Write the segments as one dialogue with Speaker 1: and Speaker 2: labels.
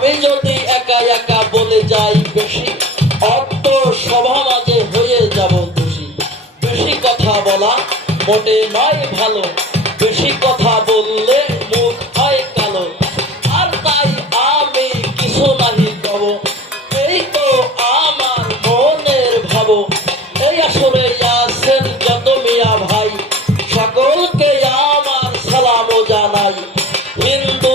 Speaker 1: আমি যদি একা একা বলে যাই বেশি অর্থ সভা মাঝে হয়ে যাব দোষী বেশি কথা বলা মোটে নয় ভালো, বেশি কথা বললে মুখ হয় কালো। আর তাই আমি কিছু নাহি কব এই তো আমার মনের ভাব। এই আসরে আছেন যত মিয়া ভাই, সকলকে আমার সালাম জানাই। হিন্দু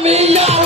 Speaker 1: আয়। ওই আমি আল্লাহর